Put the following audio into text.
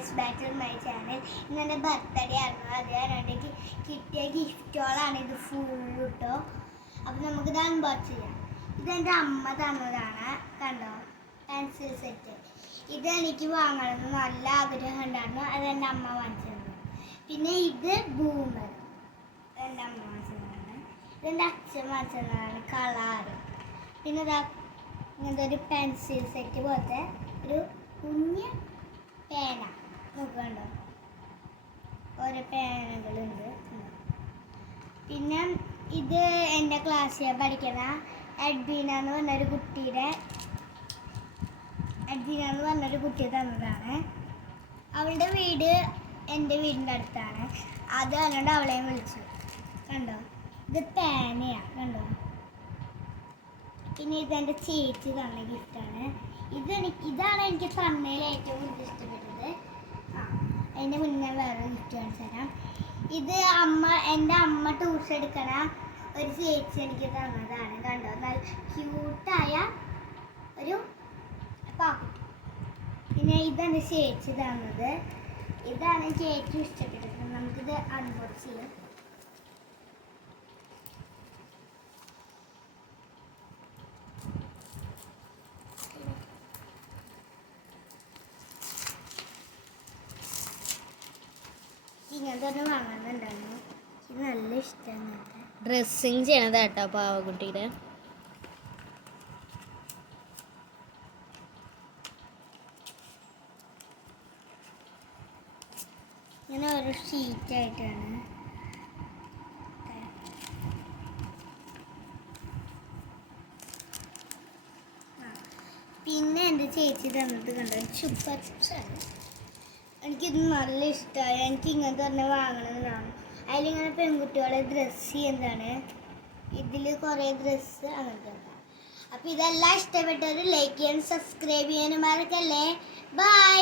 Guys, back to my channel. ഇന്ന് എൻ്റെ birthday ആയിരുന്നു. അത് എനിക്ക് കിട്ടിയ ഗിഫ്റ്റുകളാണ് ഇത് ഫുൾ കേട്ടോ. അപ്പം നമുക്കിത് അൺബോക്സ് ചെയ്യാം. ഇതെൻ്റെ അമ്മ തന്നതാണ്, കണ്ടോ, പെൻസിൽ സെറ്റ്. ഇത് എനിക്ക് വാങ്ങണമെന്ന് നല്ല ആഗ്രഹം ഉണ്ടായിരുന്നു, അതെൻ്റെ അമ്മ വാങ്ങിച്ചു തന്നു. പിന്നെ ഇത് ബൂമർ, എൻ്റെ അമ്മ വാങ്ങിച്ചു തന്നതാണ്. ഇതെൻ്റെ അച്ഛൻ വാങ്ങിച്ചു തന്നതാണ്, കളറ്. പിന്നെ ഇങ്ങനത്തെ ഒരു പെൻസിൽ സെറ്റ് പോലത്തെ ഒരു കുഞ്ഞ് പേന, നോക്കണ്ടോ, ഓരോ പേനകളുണ്ട്. പിന്നെ ഇത് എൻ്റെ ക്ലാസ്സിൽ പഠിക്കുന്ന എഡ്ബീന എന്ന് പറഞ്ഞൊരു കുട്ടി തന്നതാണ്. അവളുടെ വീട് എൻ്റെ വീടിൻ്റെ അടുത്താണ്, അത് അതുകൊണ്ട് അവളെയും വിളിച്ചു. കണ്ടോ, ഇത് പേനയാണ്, കണ്ടോ. പിന്നെ ഇതെൻ്റെ ചേച്ചി തന്ന ഗിഫ്റ്റാണ്. ഇതാണ് എനിക്ക് തന്നതിൽ ഏറ്റവും കൂടുതൽ ഇഷ്ടപ്പെട്ടത്. അതിൻ്റെ മുന്നേ വേറെ ഗിഫ്റ്റ് കാണിച്ചു തരാം. ഇത് എൻ്റെ അമ്മ ട്യൂഷൻ എടുക്കണ ഒരു ചേച്ചി എനിക്ക് തന്നതാണ്. കണ്ടോ, നല്ല ക്യൂട്ടായ ഒരു പാപ്പ. പിന്നെ ഇതെൻ്റെ ചേച്ചി തന്നത്. ഇതാണ് എനിക്ക് ഏറ്റവും ഇഷ്ടപ്പെട്ടത്. നമുക്കിത് അൺബോക്സ് ചെയ്യാം. ഇങ്ങനത്തെ വാങ്ങുന്നുണ്ടായിരുന്നു. ഇത് നല്ല ഇഷ്ടമാണ്. ഡ്രസ്സിങ് ചെയ്യണത് കേട്ടോ പാവക്കുട്ടിയുടെ. ഇങ്ങനെ ഒരു ഷീറ്റായിട്ടാണ്. പിന്നെ എൻ്റെ ചേച്ചി തന്നത് കണ്ടോ, ചുപ്പ ചിപ്സാണ്. എനിക്കിത് നല്ല ഇഷ്ടമായി. എനിക്ക് ഇങ്ങനത്തെ തന്നെ വാങ്ങണമെന്നാണ്. അതിലിങ്ങനെ പെൺകുട്ടികളെ ഡ്രസ്സ് ചെയ്യുന്നതാണ്. ഇതിൽ കുറേ ഡ്രസ്സ് അങ്ങനത്തെ. അപ്പോൾ ഇതെല്ലാം ഇഷ്ടപ്പെട്ടവർ ലൈക്ക് ചെയ്യാനും സബ്സ്ക്രൈബ് ചെയ്യാനും മറക്കല്ലേ. ബൈ.